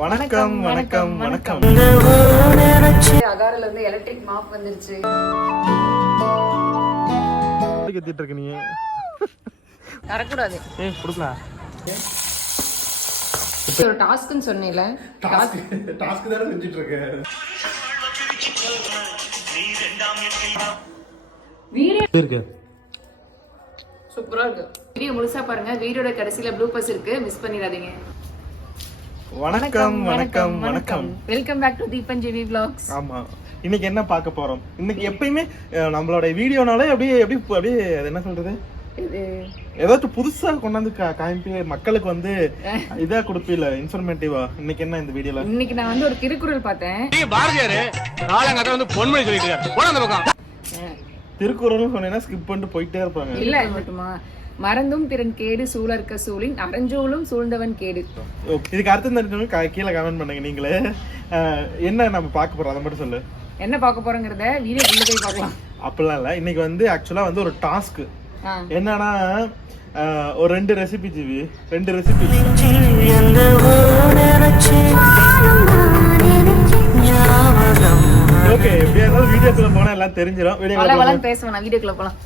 வணக்கம் வணக்கம் வணக்கம் அகாரில இருந்து எலக்ட்ரிக் மாப் வந்துருச்சு. கத்திட்டு இருக்க நீ? தரக்கூடாது. ஏய் கொடுக்கலாம் ஒரு டாஸ்க்னு சொன்னீல டாஸ்க் டாஸ்க் தானே செஞ்சுட்டு இருக்கேன் வீடியோ இருக்கு? சூப்பரா இருக்கு. வீடியோ முழுசா பாருங்க. வீடியோட கடைசியில ப்ளூபர்ஸ் இருக்கு. மிஸ் பண்ணிடாதீங்க. வணக்கம் வணக்கம் வணக்கம் welcome back to Deepan GV ஆமா. இன்னைக்கு என்ன பார்க்க போறோம்? இன்னைக்கு எப்பயுமே நம்மளோட வீடியோனாலே அப்படியே எப்படி அப்படியே அது என்ன சொல்றது? இது ஏதாச்சும் புதுசா கொண்டாந்து காமிப்பி மக்களுக்கு வந்து இதா கொடுப்பீல இன்ஃபர்மேட்டிவா இன்னைக்கு என்ன இந்த வீடியோல? இன்னைக்கு நான் வந்து ஒரு திருக்குறள் பார்த்தேன். பாரதியாரு காலங்கத்தை வந்து பொன்மொழி சொல்லிட்டு இருக்காரு. போன அந்த பக்கம். திருக்குறள்னு சொன்னீங்கன்னா ஸ்கிப் பண்ணிட்டு போயிட்டே இருப்பாங்க. இல்ல மட்டுமா? மறந்தும் திறன் கேடு சூழற்க சூழின் அறஞ்சூலும் சூழ்ந்தவன் கேடு. ஓ, இதுக்கு அர்த்தம் தெரிஞ்சவங்க கீழே கமெண்ட் பண்ணுங்க நீங்களே. என்ன நம்ம பார்க்க போறோம்? அதை மட்டும் சொல்லு. என்ன பார்க்க போறோங்கிறத வீடியோ உள்ள போய் பார்க்கலாம். அப்படிலாம் இல்ல. இன்னைக்கு வந்து ஆக்சுவலா வந்து ஒரு டாஸ்க். என்னன்னா ஒரு ரெண்டு ரெசிபி ஜிவி. ரெண்டு ரெசிபி ஓகே எப்படியா இருந்தாலும் வீடியோக்குள்ள போனா எல்லாம் தெரிஞ்சிடும் வள வீடியோ வளன்னு பேச வேணாம் வீடியோக்குள்ள போலாம்.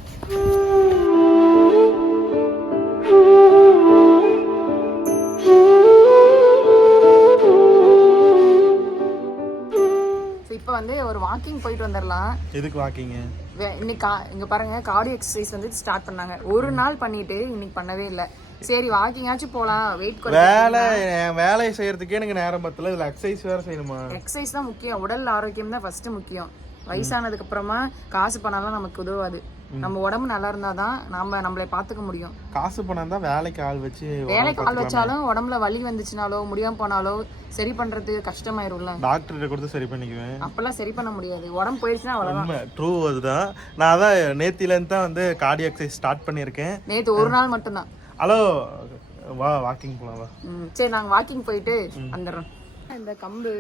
இப்போ வந்து ஒரு வாக்கிங் போயிட்டு வந்துடலாம் எதுக்கு வாக்கிங்க வே- இன்னைக்கு இங்க பாருங்க கார்டியோ எக்ஸசைஸ் வந்து ஸ்டார்ட் பண்ணாங்க. ஒரு நாள் பண்ணிட்டு இன்னைக்கு பண்ணவே இல்ல. சரி வாக்கிங் போலாம். வெயிட் வேலை வேலையை செய்யறதுக்கே எனக்கு நேரம் பத்தல. இதுல எக்ஸசைஸ் வேற செய்யணுமா? எக்ஸசைஸ் தான் முக்கியம். உடல் ஆரோக்கியம் தான் ஃபர்ஸ்ட் முக்கியம். வயசானதுக்கு அப்புறமா காசு பணம்லாம் நமக்கு உதவாது. நம்ம உடம்பு நல்லா இருந்தாதான் நாம நம்மளை பாத்துக்க முடியும். காசு பணம் தான் வேலைக்கு ஆள் வச்சு வேலைக்கு ஆள் வச்சாலும் உடம்புல வலி வந்துச்சுனாலோ முடியாம போனாலோ சரி பண்றது கஷ்டமாயிரும்ல. டாக்டர்கிட்ட கொடுத்து சரி பண்ணிக்குவேன். அப்பெல்லாம் சரி பண்ண முடியாது. உடம்பு போயிடுச்சுன்னா அவ்வளவுதான். ட்ரூ அதுதான். நான் அதான் நேத்திலேருந்து தான் வந்து கார்டியோ எக்ஸசைஸ் ஸ்டார்ட் பண்ணியிருக்கேன். நேத்து ஒரு நாள் மட்டும்தான். ஹலோ வா வாக்கிங் போலாம் வா. ம், சரி நாங்க வாக்கிங் போயிட்டு வந்துடுறோம் இந்த கம்பு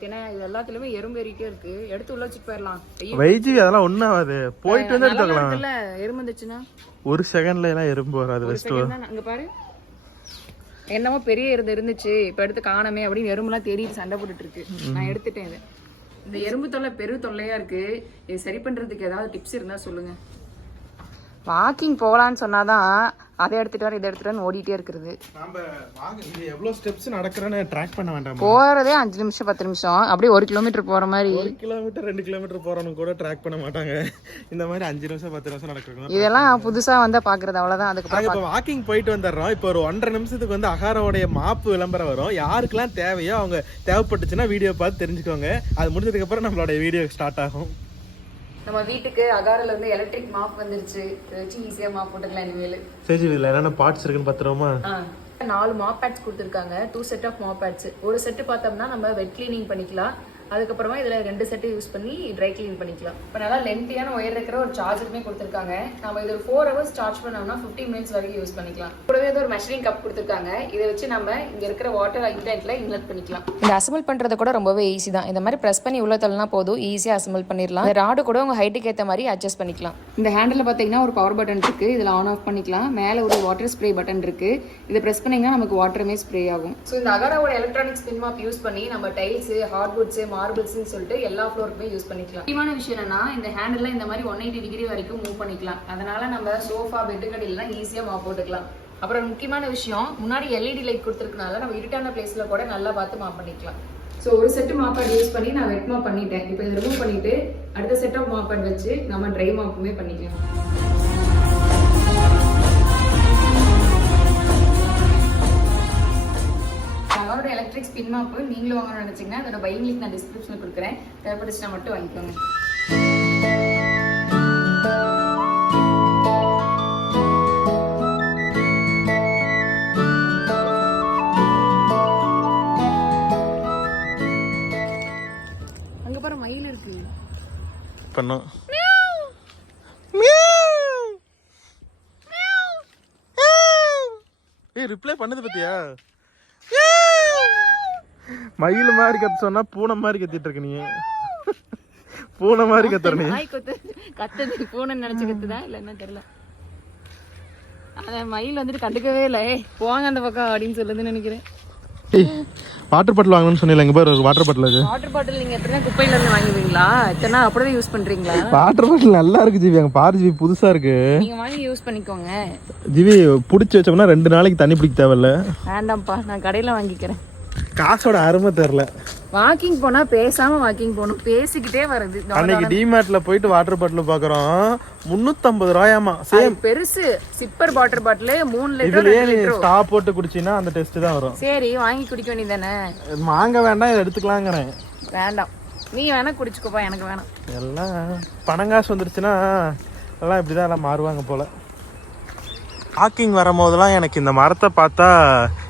தினை இது எல்லாத்துலயுமே எறும்பு ஏறிட்டே இருக்கு. எடுத்து உள்ள வச்சுட்டு போயிடலாம் ஐயோ, வைஜி அதெல்லாம் ஒன்றும் ஆகாது. போயிட்டு வந்து எடுத்துக்கலாம். எறும்பு வந்துச்சுன்னா? ஒரு செகண்ட்ல எல்லாம் எறும்பு வராது வெஸ்ட் அங்க பாரு. என்னமோ பெரிய எறும்பு இருந்துச்சு. இப்ப எடுத்து காணமே அப்படின்னு எறும்புலாம் தேடிட்டு சண்டை போட்டுட்டு இருக்கு. நான் எடுத்துட்டேன் இதை. இந்த எறும்பு தொல்லை பெரு தொல்லையா இருக்கு. இது சரி பண்றதுக்கு ஏதாவது டிப்ஸ் இருந்தா சொல்லுங்க. வாக்கிங் போகலான்னு சொன்னாதான் அதை எடுத்துட்டு வர இதை எடுத்துட்டு வரேன் ஓடிட்டே இருக்கிறது. எவ்வளவு ஸ்டெப்ஸ் நடக்கிறேன்னு ட்ராக் பண்ண வேண்டாம்? போறதே அஞ்சு நிமிஷம் பத்து நிமிஷம். அப்படியே ஒரு கிலோமீட்டர் போற மாதிரி. ஒரு கிலோமீட்டர் ரெண்டு கிலோமீட்டர் போறவங்க கூட ட்ராக் பண்ண மாட்டாங்க. இந்த மாதிரி அஞ்சு நிமிஷம் பத்து நிமிஷம் நடக்கிறவங்க இதெல்லாம் புதுசா வந்தா பாக்குறது அவ்வளவுதான். அதுக்கப்புறம் இப்போ வாக்கிங் போயிட்டு வந்துடுறோம். இப்போ ஒரு ஒன்றரை நிமிஷத்துக்கு வந்து அகாரோடைய மாப்பு விளம்பரம் வரும். யாருக்கெல்லாம் தேவையோ அவங்க தேவைப்பட்டுச்சுன்னா வீடியோ பார்த்து தெரிஞ்சுக்கோங்க. அது முடிஞ்சதுக்கு அப்புறம் நம்மளோட வீடியோ ஸ்டார்ட் ஆகும். நம்ம வீட்டுக்கு அகாரில இருந்து எலக்ட்ரிக் மாப் வந்துருச்சு. வச்சு ஈஸியா மாப் போட்டுக்கலாம் இனிமேல். சரி இதில் என்னென்ன பார்ட்ஸ் இருக்குன்னு பார்த்துருவோமா? நாலு மாப் பேட்ஸ் கொடுத்துருக்காங்க. Two set of mop pads ஒரு செட்டு பார்த்தோம்னா நம்ம வெட் கிளீனிங் பண்ணிக்கலாம். அதுக்கப்புறமா இதுல ரெண்டு செட்டு யூஸ் பண்ணி ட்ரை க்ளீன் பண்ணிக்கலாம். இப்போ நல்லா லென்த்தியான ஒயர் இருக்கிற ஒரு சார்ஜருமே கொடுத்துருக்காங்க. நம்ம இது ஒரு ஃபோர் ஹவர்ஸ் சார்ஜ் பண்ணோம்னா 15 மினிட்ஸ் வரைக்கும் யூஸ் பண்ணிக்கலாம். கூடவே இது ஒரு மெஷரிங் கப் கொடுத்துருக்காங்க. இதை வச்சு நம்ம இங்க இருக்கிற வாட்டர் இன்டென்ட்ல இன்லெட் பண்ணிக்கலாம். இந்த அசம்பிள் பண்றது கூட ரொம்பவே ஈஸி தான். இந்த மாதிரி பிரஸ் பண்ணி உள்ள தள்ளனா போதும். ஈஸியா அசம்பிள் பண்ணிடலாம். இந்த ராடு கூட உங்க ஹைட்டுக்கு ஏத்த மாதிரி அட்ஜஸ்ட் பண்ணிக்கலாம். இந்த ஹேண்டில் பாத்தீங்கன்னா ஒரு பவர் பட்டன் இருக்கு. இதுல ஆன் ஆஃப் பண்ணிக்கலாம். மேல ஒரு வாட்டர் ஸ்ப்ரே பட்டன் இருக்கு. இதை பிரஸ் பண்ணீங்கன்னா நமக்கு வாட்டருமே ஸ்ப்ரே ஆகும். ஸோ இந்த அகாராவோட எலக்ட்ரானிக் ஸ்பின் மாப் யூஸ் பண்ணி நம்ம டைல்ஸ் ஹார்ட்வுட்ஸ் மார்பிள்ஸ்னு சொல்லிட்டு எல்லா ஃப்ளோருக்குமே யூஸ் பண்ணிக்கலாம். முக்கியமான விஷயம் என்னன்னா இந்த ஹேண்டில் இந்த மாதிரி ஒன் எயிட்டி டிகிரி வரைக்கும் மூவ் பண்ணிக்கலாம். அதனால நம்ம சோஃபா பெட்டு ஈஸியாக மாப் போட்டுக்கலாம். அப்புறம் முக்கியமான விஷயம் முன்னாடி எல்இடி லைட் கொடுத்துருக்கனால நம்ம இருட்டான பிளேஸில் கூட நல்லா பார்த்து மாப் பண்ணிக்கலாம். ஸோ ஒரு செட்டு மாப்பாடு யூஸ் பண்ணி நான் வெட் மாப் பண்ணிட்டேன். இப்போ இதை ரிமூவ் பண்ணிட்டு அடுத்த செட் ஆஃப் மாப்பாட் வச்சு நம்ம ட்ரை மாப்புமே பண்ணிக்கலாம். எலக்ட்ரிக் ஸ்பின் மாப்பு நீங்களும் வாங்கணும்னு நினைச்சீங்கன்னா அதோட பை லிங்க் நான் டிஸ்கிரிப்ஷனில் கொடுக்குறேன். தேவைப்பட்டுச்சுன்னா மட்டும் வாங்கிக்கோங்க. அங்க பாரு மயில் இருக்கு. பண்ணோம் ஏய் ரிப்ளை பண்ணது பத்தியா? மயில் மாதிரி கத்த சொன்னா பூனை மாதிரி கத்திட்டு இருக்க நீ. பூனை மாதிரி கத்துற நீ. கத்துது. பூனை நினைச்சு கத்துதா? இல்ல என்ன தெரியல. அத மயில் வந்துட்டு கண்டுக்கவே இல்லை. போங்க அந்த பக்கம் அப்படின்னு சொல்லுதுன்னு நினைக்கிறேன். வாட்டர் பாட்டில் வாங்கணும்னு சொன்னீங்க இங்க பாரு வாட்டர் பாட்டில் இருக்கு வாட்டர் பாட்டில் நீங்க எத்தனை குப்பையில இருந்து வாங்குவீங்களா? எத்தனை அப்படியே யூஸ் பண்றீங்களா? வாட்டர் பாட்டில் நல்லா இருக்கு ஜிவி. அங்க பாரு ஜிவி புதுசா இருக்கு. நீங்க வாங்கி யூஸ் பண்ணிக்கோங்க. ஜிவி பிடிச்சி வச்சோம்னா ரெண்டு நாளைக்கு தண்ணி பிடிக்க தேவையில்ல. வேண்டாம்ப்பா நான் கடையில வாங்கிக்கிறேன். காசோட அருமை தெரில வாக்கிங் போனா பேசாம வாக்கிங் போகணும். பேசிக்கிட்டே வருது அன்னைக்கு டிமார்ட்ல போயிட்டு வாட்டர் பாட்டில் பாக்குறோம். முன்னூத்தம்பது ரூபாயாமா சேம் பெருசு. சிப்பர் வாட்டர் பாட்டில் மூணு லிட்டர் இதுலயே ஸ்டாப் போட்டு குடிச்சின்னா அந்த டெஸ்ட் தான் வரும். சரி வாங்கி குடிக்க வேண்டியதானே வாங்க வேண்டாம் இதை எடுத்துக்கலாங்கிறேன். வேண்டாம். நீ வேணா குடிச்சுக்கோப்பா எனக்கு வேணாம். எல்லாம் பணங்காசு வந்துருச்சுன்னா எல்லாம் இப்படிதான் எல்லாம் மாறுவாங்க போல. வாக்கிங் வரும்போதெல்லாம் எனக்கு இந்த மரத்தை பார்த்தா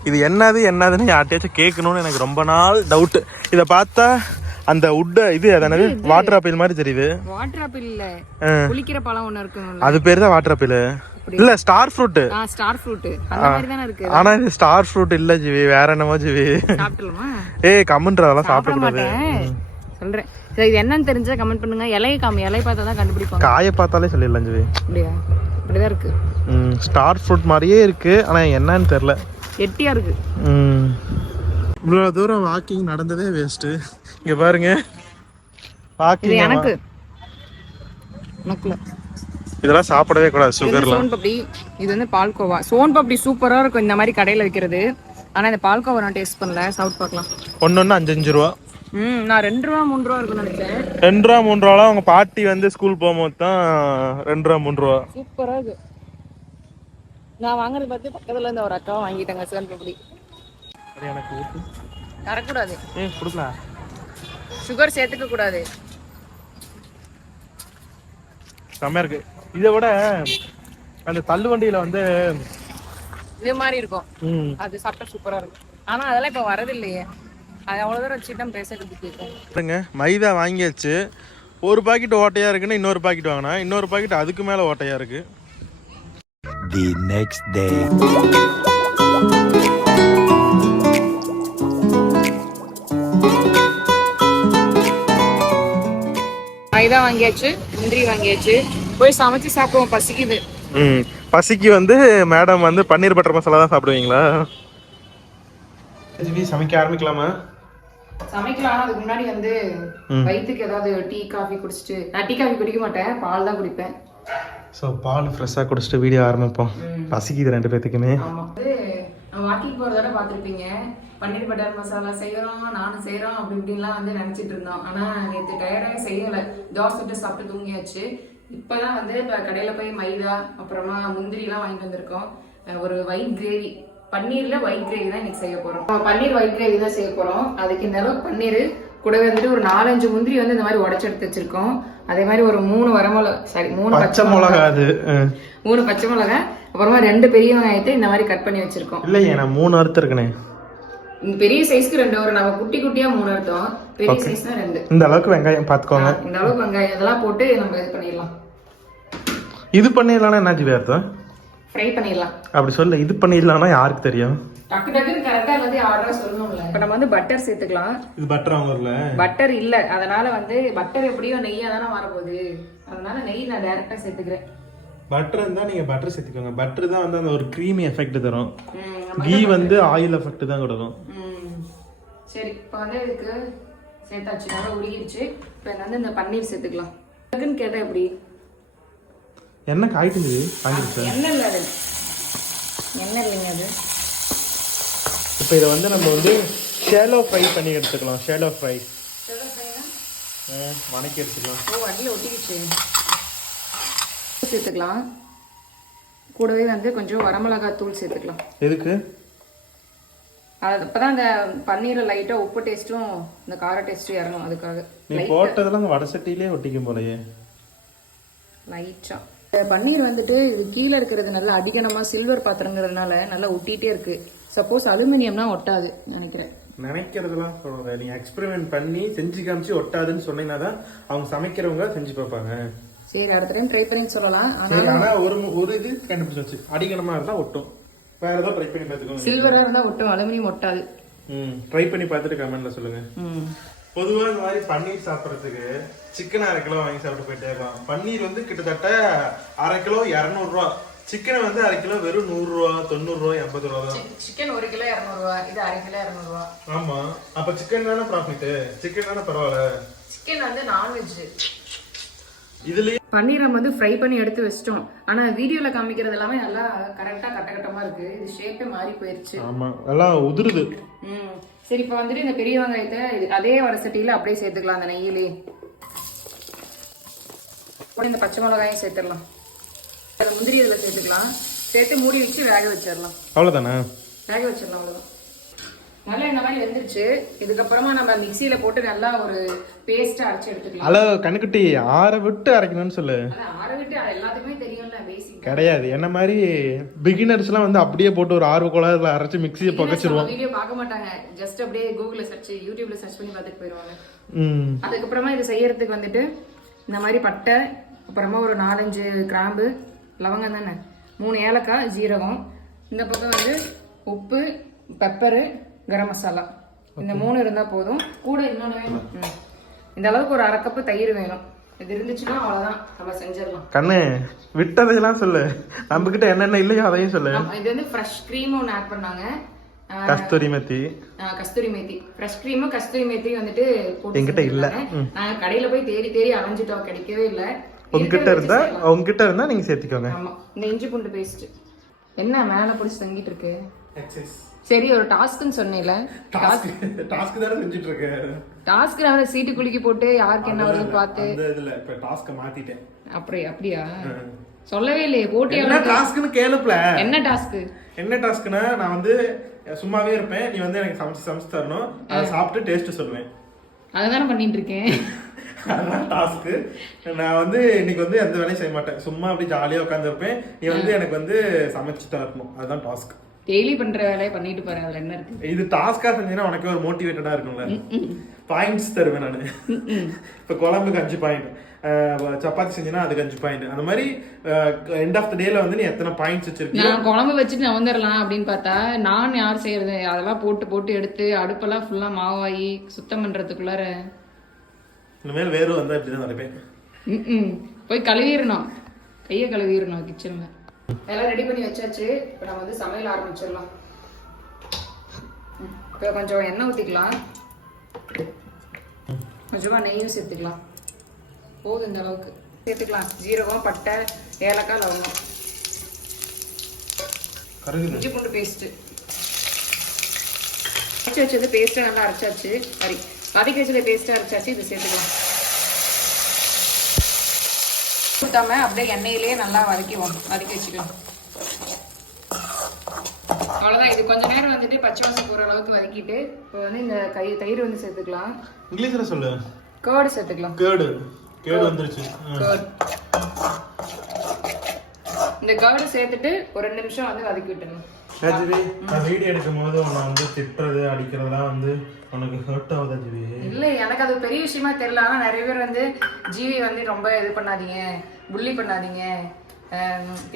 இது என்னது என்னதுன்னு யார்கிட்டயாச்சும் கேட்கணும்னு எனக்கு ரொம்ப நாள் டவுட் இதை பார்த்தா அந்த உட்ட இது அது என்னது? வாட்டர் ஆப்பிள் மாதிரி தெரியுது. வாட்டர் ஆப்பிள் இல்ல ஆ. குளிக்கிற பழம் ஒண்ணு இருக்கணும்ல அது பேர் தான் வாட்டர் ஆப்பிள் இல்ல ஸ்டார் ஃப்ரூட் ஆ ஸ்டார் ஃப்ரூட் அந்த மாதிரி தானே இருக்கு. ஆனா இது ஸ்டார் ஃப்ரூட் இல்ல ஜிவி வேற என்னமோ ஜிவி. சாப்பிடலாமா ஏய் கம்முன்ற அதெல்லாம் சாப்பிட சாப்பிடக்கூடாது. சொல்றேன். சரி இது என்னன்னு தெரிஞ்சா கமெண்ட் பண்ணுங்க. இலையை காமி இலையை பார்த்தா தான் கண்டுபிடிப்பாங்க. காயை பார்த்தாலே சொல்லிடலாம் ஜிவி அப்படியா? இப்படிதான் இருக்கு. ஸ்டார் ஃப்ரூட் மாதிரியே இருக்கு ஆனா என்னன்னு தெரியல. கெட்டியா இருக்கு. ம். இவ்வளவு தூரம் வாக்கிங் நடந்ததே வேஸ்ட் இங்க பாருங்க. வாக்கிங் எனக்கு. எனக்குல இதெல்லாம் சாப்பிடவே கூடாது இது சுகர்லாம் சோன் பப்படி இது வந்து பால்கோவா. சோன் பப்படி சூப்பரா இருக்கும் இந்த மாதிரி கடையில விக்கிறது. ஆனா இந்த பால்கோவா நான் டேஸ்ட் பண்ணல. சாப்பிட்டு பார்க்கலாம். ஒன்னொன்னு அஞ்சு அஞ்சு ரூபா. ம் நான் ரெண்டு ரூபா மூணு ரூபா இருக்கும்னு நினைச்சேன். ரெண்டு ரூபா மூணு ரூபாலாம் அவங்க பாட்டி வந்து ஸ்கூல் போகும்போது தான் ரெண்டு ரூபா மூணு ரூபா. சூப்பரா இருக்கு. நான் வாங்குறது பார்த்து பக்கத்துல இருந்த ஒரு அக்காவும் வாங்கிட்டாங்க சோன் பப்படி எனக்கு. தரக்கூடாது. ஏய் கொடுக்கலாம். சுகர் சேர்த்துக்க கூடாது. செம்மையா இருக்கு. இதை விட அந்த தள்ளு வண்டியில வந்து இது மாதிரி இருக்கும். அது சாப்பிட்டா சூப்பரா இருக்கும். ஆனா அதெல்லாம் இப்ப வரது இல்லையே அது அவ்வளவு தூரம் கேட்கும் பாருங்க மைதா வாங்கியாச்சு. ஒரு பாக்கெட் ஓட்டையா இருக்குன்னு இன்னொரு பாக்கெட் வாங்கினா இன்னொரு பாக்கெட் அதுக்கு மேல ஓட்டையா இருக்கு. The next day. மைதா வாங்கியாச்சு முந்திரி வாங்கியாச்சு. போய் சமைச்சு சாப்பிடுவோம் பசிக்குது. ம் பசிக்கு வந்து மேடம் வந்து பன்னீர் பட்டர் மசாலா தான் சாப்பிடுவீங்களா? சமைக்க ஆரம்பிக்கலாமா? சமைக்கலாம் அதுக்கு முன்னாடி வந்து வயிற்றுக்கு ஏதாவது டீ காஃபி குடிச்சிட்டு நான் டீ காஃபி குடிக்க மாட்டேன். பால் தான் குடிப்பேன். ஸோ பால் ஃப்ரெஷ்ஷாக குடிச்சிட்டு வீடியோ ஆரம்பிப்போம். பசிக்குது ரெண்டு வந்து வாக்கிங் போறதோட பார்த்துருப்பீங்க. பன்னீர் பட்டர் மசாலா செய்யறோம் நானும் செய்யறோம் அப்படி இப்படின்லாம் வந்து நினைச்சிட்டு இருந்தோம். ஆனா நேற்று டயர்டாக செய்யல. தோசை விட்டு சாப்பிட்டு தூங்கியாச்சு. இப்பதான் வந்து இப்ப கடையில போய் மைதா அப்புறமா முந்திரி எல்லாம் வாங்கிட்டு வந்திருக்கோம். ஒரு ஒயிட் கிரேவி பன்னீர்ல ஒயிட் கிரேவி தான் இன்னைக்கு செய்ய போறோம். அஹ் பன்னீர் ஒயிட் கிரேவி தான் செய்ய போறோம். அதுக்கு இந்த அளவுக்கு பன்னீர் கூடவே வந்துட்டு ஒரு நாலஞ்சு முந்திரி வந்து இந்த மாதிரி உடச்சு எடுத்து வச்சிருக்கோம். அதே மாதிரி ஒரு மூணு வரமிளகா சாரி மூணு பச்சை மிளகா. அது. மூணு பச்சை மிளகாய் அப்புறமா ரெண்டு பெரிய வெங்காயத்தை இந்த மாதிரி கட் பண்ணி வச்சிருக்கோம். இல்லையே நான் மூணு அறுத்து இருக்கனே. இந்த பெரிய சைஸ்க்கு ரெண்டு ஒரு நம்ம குட்டி குட்டியா மூணு அர்த்தம் பெரிய சைஸ்னா ரெண்டு. இந்த அளவுக்கு வெங்காயம் பார்த்துக்கோங்க. ஆ, இந்த அளவுக்கு வெங்காயம் இதெல்லாம் போட்டு நம்ம இது பண்ணிடலாம். இது பண்ணிடலாம்னா என்ன ஜிவி அர்த்தம் ஃப்ரை பண்ணிடலாம். அப்படி சொல்ல இது பண்ணிடலாம்னா யாருக்கு தெரியும்? டக்கு டக்குன்னு கரெக்டா எல்லாத்தையும் ஆர்டரா சொல்லணும்ல இப்போ நம்ம வந்து பட்டர் சேர்த்துக்கலாம். இது பட்டர் அவங்கர்ல பட்டர் இல்ல. அதனால வந்து பட்டர் எப்படியும் நெய்யா தானே வரப்போகுது அதனால நெய் நான் டைரக்டா சேர்த்துக்கிறேன். பட்டர் இருந்தா நீங்க பட்டர் சேர்த்துக்கோங்க. பட்டர் தான் வந்து அந்த ஒரு க்ரீமி எஃபெக்ட் தரும். கீ வந்து ஆயில் எஃபெக்ட் தான் கொடுக்கும். ம். சரி இப்போ வந்து இதுக்கு சேர்த்தாச்சு. நல்லா உருகிருச்சு இப்போ வந்து இந்த பன்னீர் சேர்த்துக்கலாம். டக்குன்னு கேட்டா எப்படி? எண்ணெய் இல்லை அது எண்ணெய் இல்லைங்க அது? இப்போ இதை வந்து நம்ம வந்து ஷேலோ ஃப்ரை பண்ணி எடுத்துக்கலாம். ஷேலோ ஃப்ரை வணக்கி எடுத்துக்கலாம். ஓ அடியில் ஒட்டிக்கிச்சு. சேர்த்துக்கலாம். கூடவே வந்து கொஞ்சம் வரமிளகாய் தூள் சேர்த்துக்கலாம். எதுக்கு? அது அப்பதான் அந்த பன்னீரில் லைட்டாக உப்பு டேஸ்ட்டும் இந்த கார டேஸ்ட்டும் இறங்கும் அதுக்காக. நீ போட்டதெல்லாம் வடை சட்டியிலே ஒட்டிக்கும் போலயே. லைட்டா பன்னீர் வந்துட்டு இது கீழே இருக்கிறது நல்லா அடிக்கணமா சில்வர் பாத்திரங்கிறதுனால நல்லா ஒட்டிகிட்டே இருக்கு. சப்போஸ் அலுமினியம்னா ஒட்டாது நினைக்கிறேன். நினைக்கிறதெல்லாம் சொல்லுங்க. நீங்க எக்ஸ்பெரிமெண்ட் பண்ணி செஞ்சு காமிச்சு ஒட்டாதுன்னு சொன்னீங்கன்னா தான் அவங்க சமைக்கிறவங்க செஞ்சு பார்ப்பாங்க. சரி அடுத்த டைம் ட்ரை பண்ணி சொல்லலாம். ஆனா சரி ஆனா ஒரு ஒரு இது கண்டுபிடிச்சாச்சு. அடிக்கணமா இருந்தா ஒட்டும். வேற ஏதாவது ட்ரை பண்ணி பார்த்துக்கோங்க. சில்வரா இருந்தா ஒட்டும் அலுமினியம் ஒட்டாது. ம் ட்ரை பண்ணி பார்த்துட்டு கமெண்ட்ல சொல்லுங்க. ம். பொதுவா இந்த மாதிரி பன்னீர் சாப்பிட்றதுக்கு சிக்கன் அரை கிலோ வாங்கி சாப்பிட்டு போயிட்டே இருக்கலாம் பன்னீர் வந்து கிட்டத்தட்ட அரை கிலோ இரநூறுவா சிக்கனை வந்து அரை கிலோ வெறும் நூறுரூவா தொண்ணூறுரூவா எண்பது ரூபா தான். சிக்கன் ஒரு கிலோ இரநூறுவா இது அரை கிலோ இரநூறுவா ஆமா. அப்ப சிக்கன் தானே ப்ராஃபிட் சிக்கன் தானே பரவாயில்ல. சிக்கன் வந்து நான்வெஜ் இதுலயே பன்னீர் நம்ம வந்து ஃப்ரை பண்ணி எடுத்து வச்சிட்டோம். ஆனா வீடியோல காமிக்கிறது எல்லாமே நல்லா கரெக்டா கட்ட கட்டமா இருக்கு. இது ஷேப்பே மாறி போயிருச்சு. ஆமா. எல்லாம் உதிருது. ம். சரி இப்போ வந்துட்டு இந்த பெரிய வெங்காயத்தை இது அதே வடை சட்டியில அப்படியே சேர்த்துக்கலாம் அந்த நெய்யிலே. அப்புறம் இந்த பச்சை மிளகாயும் சேர்த்துடலாம். முந்திரி இதில் சேர்த்துக்கலாம். சேர்த்து மூடி வச்சு வேக வச்சிடலாம். அவ்வளவுதானே? வேக வச்சிடலாம் அவ்வளோதான் நல்லா இந்த மாதிரி வெந்துருச்சு. இதுக்கப்புறமா நம்ம மிக்சியில போட்டு நல்லா ஒரு பேஸ்டா அரைச்சு எடுத்துக்கலாம். ஹலோ கண்ணுக்குட்டி ஆற விட்டு அரைக்கணும்னு சொல்லு. ஆற விட்டு எல்லாத்துக்குமே தெரியும்ல பேசிக் கிடையாது. என்ன மாதிரி பிகினர்ஸ்லாம் வந்து அப்படியே போட்டு ஒரு ஆர்வ கோளாறுல அரைச்சு மிக்சியை பகச்சிருவோம். வீடியோ பார்க்க மாட்டாங்க. ஜஸ்ட் அப்படியே கூகுள்ல சர்ச் யூடியூப்ல சர்ச் பண்ணி பார்த்துட்டு போயிடுவாங்க. ம். அதுக்கப்புறமா இது செய்யறதுக்கு வந்துட்டு இந்த மாதிரி பட்டை அப்புறமா ஒரு நாலஞ்சு கிராம்பு லவங்கம் தானே? மூணு ஏலக்காய் ஜீரகம். இந்த பக்கம் வந்து உப்பு பெப்பரு கரம் மசாலா. இந்த மூணு இருந்தால் போதும். கூட இன்னொன்று வேணும். இந்த அளவுக்கு ஒரு அரை கப்பு தயிர் வேணும். இது இருந்துச்சுன்னா அவ்வளோதான் நம்ம செஞ்சிடலாம். கண்ணு விட்டதையெல்லாம் சொல்லு. நம்ம கிட்ட என்னென்ன இல்லையோ அதையும் சொல்லு. இது வந்து ஃப்ரெஷ் க்ரீம் ஒன்று ஆட் பண்ணாங்க. கஸ்தூரி மெத்தி. கஸ்தூரி மேத்தி. ஃப்ரெஷ் க்ரீமும் கஸ்தூரி மேத்தியும் வந்துட்டு என்கிட்ட இல்ல. செஞ்சிருந்தாங்க. நாங்க கடையில போய் தேடி தேடி அலைஞ்சிட்டோம். கிடைக்கவே இல்ல. உங்ககிட்ட இருந்தா உங்ககிட்ட இருந்தா நீங்க சேர்த்துக்கோங்க. ஆமா இந்த இஞ்சி பூண்டு பேஸ்ட் என்ன மேல பிடிச்சி தங்கிட்டு இருக்கு? சரி ஒரு டாஸ்க்னு சொன்னேல. டாஸ்க் தானே செஞ்சுட்டு இருக்கேன் டாஸ்க் நான் சீட்டு குலுக்கி போட்டு யாருக்கு என்ன வருது பார்த்து. அந்த இதுல இப்ப டாஸ்க மாத்திட்டேன். அப்படி அப்படியா? சொல்லவே இல்லையே போட்டி என்ன டாஸ்க்னு கேளுப்ல என்ன டாஸ்க் என்ன டாஸ்க்னா நான் வந்து சும்மாவே இருப்பேன் நீ வந்து எனக்கு சமைச்சு சமைச்சு தரணும். அதை சாப்பிட்டு டேஸ்ட் சொல்லுவேன். அதுதானே பண்ணிட்டு இருக்கேன் டாஸ்க்கு. நான் வந்து இன்னைக்கு வந்து எந்த வேலையும் செய்ய மாட்டேன். சும்மா அப்படி ஜாலியா உட்காந்துருப்பேன் நீ வந்து எனக்கு வந்து சமைச்சு தரணும். அதுதான் டாஸ்க். டெய்லி பண்ற வேலையை பண்ணிட்டு பாரு அதுல என்ன இருக்கு? இது டாஸ்கா செஞ்சீங்கன்னா உனக்கு ஒரு மோட்டிவேட்டடா இருக்கும்ல. பாயிண்ட்ஸ் தருவேன் நான். இப்ப குழம்புக்கு அஞ்சு பாயிண்ட் சப்பாத்தி செஞ்சேன்னா அதுக்கு அஞ்சு பாயிண்ட் அந்த மாதிரி எண்ட் ஆஃப் த டேல வந்து நீ எத்தனை பாயிண்ட்ஸ் வச்சிருக்கியோ நான் குழம்பு வச்சுட்டு நான் வந்துடலாம் அப்படின்னு பார்த்தா நான் யார் செய்யறது? அதெல்லாம் போட்டு போட்டு எடுத்து அடுப்பெல்லாம் ஃபுல்லா மாவாகி சுத்தம் பண்றதுக்குள்ளார. இனிமேல் வேறு வந்தா இப்படிதான் நடப்பேன். போய் கழுவிடணும். கையை கழுவிடணும் கிச்சன்ல எல்லாம் ரெடி பண்ணி வச்சாச்சு. இப்போ நம்ம வந்து சமையல் ஆரம்பிச்சிடலாம். இப்போ கொஞ்சம் எண்ணெய் ஊற்றிக்கலாம் கொஞ்சமா நெய்யும் சேர்த்துக்கலாம். போதும் இந்த அளவுக்கு. சேர்த்துக்கலாம். ஜீரகம் பட்டை ஏலக்காய் லவங்கம். இஞ்சி பூண்டு பேஸ்ட்டு அரைச்சி வச்சது பேஸ்ட்டை நல்லா அரைச்சாச்சு. சரி வதக்கி வச்சது பேஸ்ட்டை அரைச்சாச்சு இது சேர்த்துக்கலாம். ஊத்தாம அப்படியே எண்ணெயிலேயே நல்லா வதக்கிவோம் வதக்கி வச்சுக்கலாம் அவ்வளோதான் இது கொஞ்ச நேரம் வந்துட்டு பச்சை வாசம் போகிற அளவுக்கு வதக்கிட்டு இப்போ வந்து இந்த கை தயிர் வந்து சேர்த்துக்கலாம். இங்கிலீஷ்ல சொல்லு. கேர்டு சேர்த்துக்கலாம். கேடு கேடு வந்துருச்சு. கேர்டு இந்த கேர்டு சேர்த்துட்டு ஒரு ரெண்டு நிமிஷம் வந்து வதக்கி விட்டுருங்க நான் வீடியோ எடுக்கும் போது உன்னை வந்து திட்டுறது அடிக்கிறதெல்லாம் வந்து உனக்கு ஹர்ட் ஆகுதா ஜிவி இல்ல எனக்கு அது பெரிய விஷயமா தெரியல. ஆனா நிறைய பேர் வந்து ஜீவி வந்து ரொம்ப இது பண்ணாதீங்க புள்ளி பண்ணாதீங்க.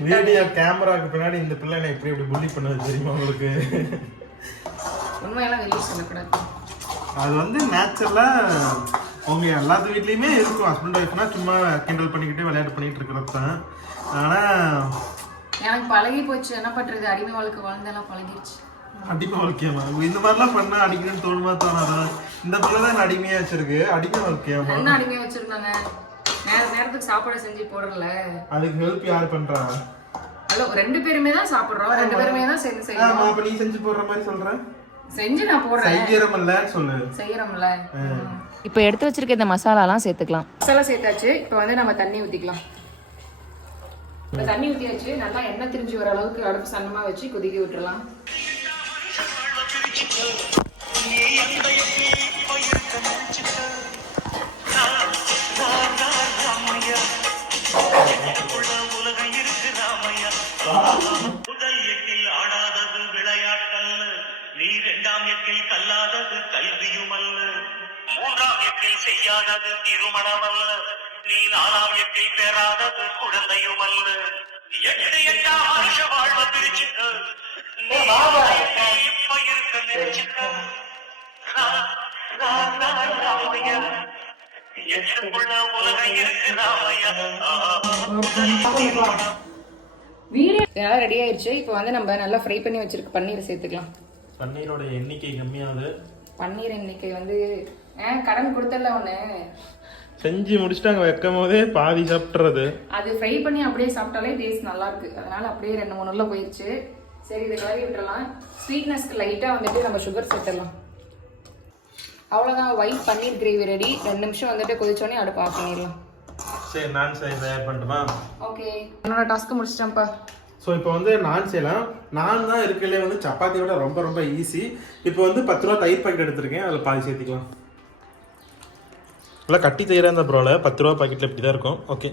வீடியோ கேமராக்கு பின்னாடி இந்த பிள்ளை என்னை எப்படி இப்படி புள்ளி பண்ணது தெரியுமா உங்களுக்கு? உண்மையெல்லாம் வெளியே சொல்லக்கூடாது. அது வந்து நேச்சுரலா உங்க எல்லாத்து வீட்லயுமே இருக்கும். ஹஸ்பண்ட் ஒய்ஃப்னா சும்மா கிண்டல் பண்ணிக்கிட்டு விளையாட்டு பண்ணிட்டு இருக்கிறது தான். ஆனா எனக்கு பழகி போச்சு. என்ன பண்றது? அடிமை வாழ்க்கை வாழ்ந்தெல்லாம் பழகிடுச்சு அடிமை வாழ்க்கையமா இந்த மாதிரிலாம் பண்ணா அடிக்கணும்னு தோணுமா தோணாதா? இந்த பிள்ளை தான் அடிமையா வச்சிருக்கு? அடிமை வாழ்க்கையாமா என்ன அடிமையா வச்சிருந்தாங்க நேர நேரத்துக்கு சாப்பாடு செஞ்சு போடல. அதுக்கு ஹெல்ப் யார் பண்றா? ஹலோ ரெண்டு பேருமே தான் சாப்பிடுறோம். ரெண்டு பேருமே தான் சேர்ந்து செய்யணும் ஆமா அப்ப நீ செஞ்சு போடுற மாதிரி சொல்ற? செஞ்சு நான் போடுறேன். செய்யறமில்லன்னு சொல்லு. செய்யறோம்ல. இப்போ எடுத்து வச்சிருக்க இந்த மசாலாலாம் சேர்த்துக்கலாம். மசாலா சேர்த்தாச்சு. இப்போ வந்து நம்ம தண்ணி ஊற்றிக்கலாம் இப்போ தண்ணி ஊற்றியாச்சு நல்லா எண்ணெய் திரிஞ்சு வர அளவுக்கு அடுப்பு சன்னமாக வச்சு கொதிக்க விட்டுறலாம். முதல் எட்டில் ஆடாதது கல்லாதது கல்வியுமல்ல மூன்றாம் எட்டில் செய்யாதது திருமணமல்ல நீ எட்டில் பெறாதது குழந்தையுமல்ல எட்டு எட்டாம் வருஷ வாழ்வ பிரிச்சுட்டு. நீ நினைச்சுட்ட ரெடி ஆயிடுச்சு இப்போ வந்து நம்ம நல்லா ஃப்ரை பண்ணி வச்சிருக்க பன்னீரை சேர்த்துக்கலாம். பன்னீரோட எண்ணிக்கை கம்மியாகுது. பன்னீர் இன்னைக்கு வந்து கடன் கொடுத்தல ஒன்று செஞ்சு முடிச்சுட்டு அங்கே வைக்கும் போதே பாதி சாப்பிட்றது அது ஃப்ரை பண்ணி அப்படியே சாப்பிட்டாலே டேஸ்ட் நல்லா இருக்கு. அதனால அப்படியே ரெண்டு மூணு உள்ள போயிடுச்சு சரி இதை கிளறி விட்டுறலாம். ஸ்வீட்னஸ்க்கு லைட்டாக வந்துட்டு நம்ம சுகர் சேர்த்துடலாம். அவ்வளோதான் ஒயிட் பன்னீர் கிரேவி ரெடி ரெண்டு நிமிஷம் வந்துட்டு கொதிச்சோடனே அடுப்பு ஆஃப் பண்ணிடலாம். சரி நான் சரி தயார் பண்ணட்டுமா? ஓகே என்னோட டாஸ்க்கு முடிச்சிட்டேன்ப்பா. ஸோ இப்போ வந்து நான் செய்யலாம். நான் தான் இருக்கலே வந்து சப்பாத்தியோட ரொம்ப ரொம்ப ஈஸி இப்போ வந்து பத்து ரூபா தயிர் பாக்கெட் எடுத்திருக்கேன். அதில் பாதி சேர்த்திக்கலாம். நல்லா கட்டி தயிராக இருந்தால் பரவாயில்ல பத்து ரூபா பாக்கெட்டில் இப்படி தான் இருக்கும். ஓகே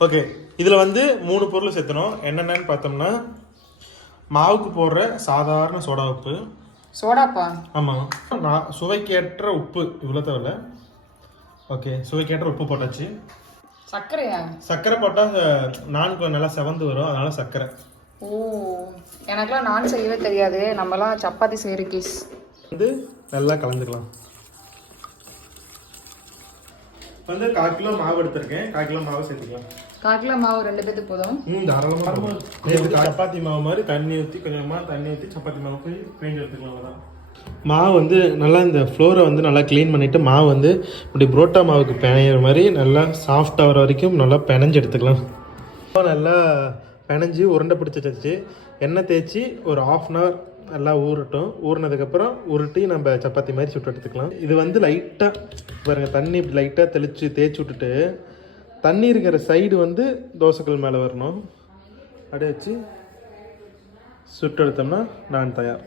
ஓகே இதில் வந்து மூணு பொருள் சேர்த்தணும் என்னென்னு பார்த்தோம்னா மாவுக்கு போடுற சாதாரண சோடா உப்பு. சோடாப்பா? ஆமாம் நான் சுவைக்கேற்ற உப்பு. இவ்வளோ தேவையில்ல. ஓகே சுவைக்கேற்ற உப்பு போட்டாச்சு. சர்க்கரையா? சர்க்கரை போட்டால் நான் கொஞ்சம் நல்லா செவந்து வரும். அதனால சர்க்கரை. ஓ. எனக்கெல்லாம் நான் செய்யவே தெரியாது. நம்மலாம் சப்பாத்தி செய்கிற கேஸ் வந்து நல்லா கலந்துக்கலாம். வந்து கால் கிலோ மாவு எடுத்திருக்கேன். கால் கிலோ மாவு சேர்த்துக்கலாம் கால் கிலோ மாவு ரெண்டு பேத்துக்கு போதும். ம் தாராளமாக சப்பாத்தி மாவு மாதிரி தண்ணி ஊற்றி கொஞ்சமாக தண்ணி ஊற்றி சப்பாத்தி மாவு போய் பெயிண்ட் எடுத்துக்கலாம் அவ்வளோதான் மாவு வந்து நல்லா இந்த ஃப்ளோரை வந்து நல்லா க்ளீன் பண்ணிவிட்டு மாவு வந்து இப்படி புரோட்டா மாவுக்கு பிணையிற மாதிரி நல்லா சாஃப்ட் ஆகிற வரைக்கும் நல்லா பிணைஞ்சு எடுத்துக்கலாம். நல்லா பிணைஞ்சு உருண்டை பிடிச்சி வச்சு எண்ணெய் தேய்ச்சி ஒரு ஆஃப் அன் ஹவர் நல்லா ஊறட்டும். ஊறினதுக்கப்புறம் உருட்டி நம்ம சப்பாத்தி மாதிரி சுட்டு எடுத்துக்கலாம். இது வந்து லைட்டாக பாருங்கள் தண்ணி இப்படி லைட்டாக தெளித்து தேய்ச்சி விட்டுட்டு தண்ணி இருக்கிற சைடு வந்து தோசைக்கல் மேலே வரணும். அப்படியே வச்சு சுட்டு எடுத்தோம்னா நான் தயார்.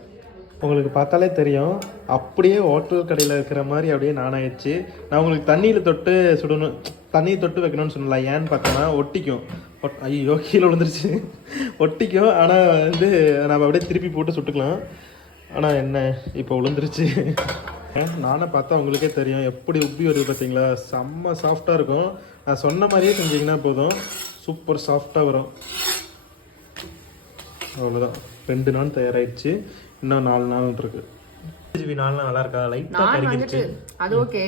உங்களுக்கு பார்த்தாலே தெரியும் அப்படியே ஹோட்டல் கடையில் இருக்கிற மாதிரி அப்படியே நானாயிடுச்சு நான் உங்களுக்கு தண்ணியில் தொட்டு சுடணும் தண்ணியை தொட்டு வைக்கணும்னு சொன்னல ஏன்னு பார்த்தோன்னா ஒட்டிக்கும். ஐயோ கீழே விழுந்துருச்சு. ஒட்டிக்கும் ஆனால் வந்து நம்ம அப்படியே திருப்பி போட்டு சுட்டுக்கலாம். ஆனால் என்ன இப்போ விழுந்துருச்சு. நானே பார்த்தா உங்களுக்கே தெரியும். எப்படி உப்பி வருது பார்த்தீங்களா செம்ம சாஃப்டாக இருக்கும். நான் சொன்ன மாதிரியே செஞ்சீங்கன்னா போதும். சூப்பர் சாஃப்டாக வரும். அவ்வளோதான் ரெண்டு நாள் தயாராகிடுச்சு இன்னும் நாலு நாள் இருக்கு. ஜிபி நாலு நாள் நல்லா இருக்கா? லைட்டாக வந்துட்டு அது ஓகே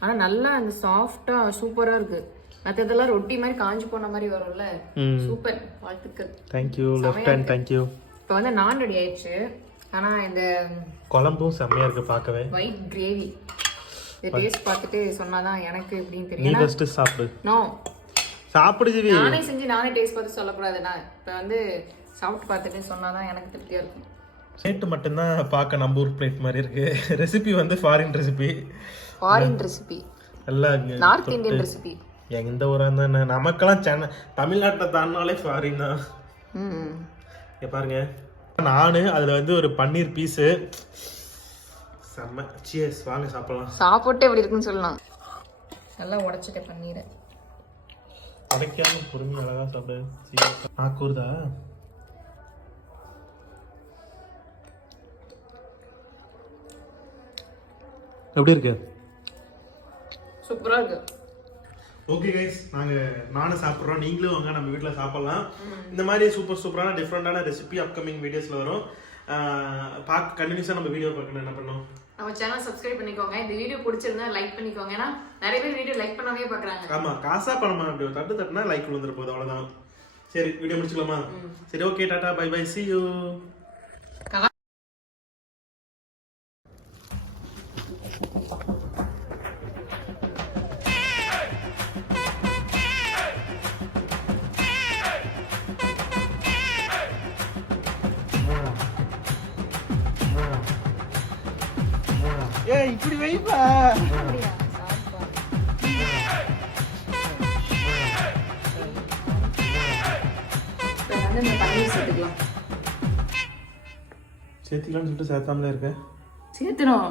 ஆனா நல்லா அந்த சாஃப்டா சூப்பரா இருக்கு. மற்றதெல்லாம் ரொட்டி மாதிரி காஞ்சு போன மாதிரி வரும்ல. சூப்பர். வாழ்த்துக்கள். தேங்க்யூ லெஃப்ட் ஹேண்ட் தேங்க்யூ இப்போ வந்து நான் ரெடி ஆயிடுச்சு. ஆனா இந்த குழம்பும் செம்மையாக இருக்குது பார்க்கவே. ஒயிட் கிரேவி இந்த டேஸ்ட் பார்த்துட்டு சொன்னாதான் எனக்கு எப்படின்னு நீ தெரியும் ஃபஸ்ட்டு சாப்பிடு. நோ சாப்பிடு ஜிவி. நானே செஞ்சு நானே டேஸ்ட் பார்த்து சொல்லக்கூடாதுண்ணா இப்போ வந்து சாப்பிட்டு பார்த்துட்டு சொன்னாதான் எனக்கு திருப்தியா இருக்கும். ரேட்டு மட்டும்தான் பார்க்க நம்ம ஊர் பிளேட் மாதிரி இருக்கு. ரெசிபி வந்து ஃபாரின் ரெசிபி ஃபாரின் ரெசிபி எல்லாம் நார்த் இந்தியன் ரெசிபி எந்த ஊராக இருந்தா என்ன? நமக்கெல்லாம் சென்னை தமிழ்நாட்டை தாண்டினாலே ஃபாரின் தான். பாருங்க. நானு அதில் வந்து ஒரு பன்னீர் பீஸு. செம்ம. சியர்ஸ் வாங்க சாப்பிடலாம். சாப்பிட்டு எப்படி இருக்குன்னு சொல்லலாம். நல்லா உடச்சிட்டேன் பன்னீரை. அடைக்காம பொறுமை அழகா சாப்பிடு. ஆக்கூறுதா எப்படி இருக்கு? சூப்பரா இருக்கு. ஓகே கைஸ் நாங்கள் நானும் சாப்பிட்றோம். நீங்களும் வாங்க நம்ம வீட்டில் சாப்பிட்லாம். இந்த மாதிரி சூப்பர் சூப்பரான டிஃப்ரெண்டான ரெசிபி அப்கமிங் வீடியோஸில் வரும். பார்க்க கண்டினியூஸாக நம்ம வீடியோ பார்க்கணும். என்ன பண்ணோம் நம்ம சேனல் சப்ஸ்கிரைப் பண்ணிக்கோங்க. இந்த வீடியோ பிடிச்சிருந்தா லைக் பண்ணிக்கோங்க. ஏன்னா நிறைய பேர் வீடியோ லைக் பண்ணாமே பார்க்குறாங்க. ஆமாம் காசா பணமா அப்படி ஒரு தட்டு தட்டுனா லைக் விழுந்துற போகுது அவ்வளோதான் சரி வீடியோ முடிச்சுக்கலாமா? சரி okay tata. Bye bye see you இப்படி வைப்பா. சேர்த்திக்கலாம்னு சொல்லிட்டு சேர்த்தாமலே இருக்கேன். சேர்த்துடும்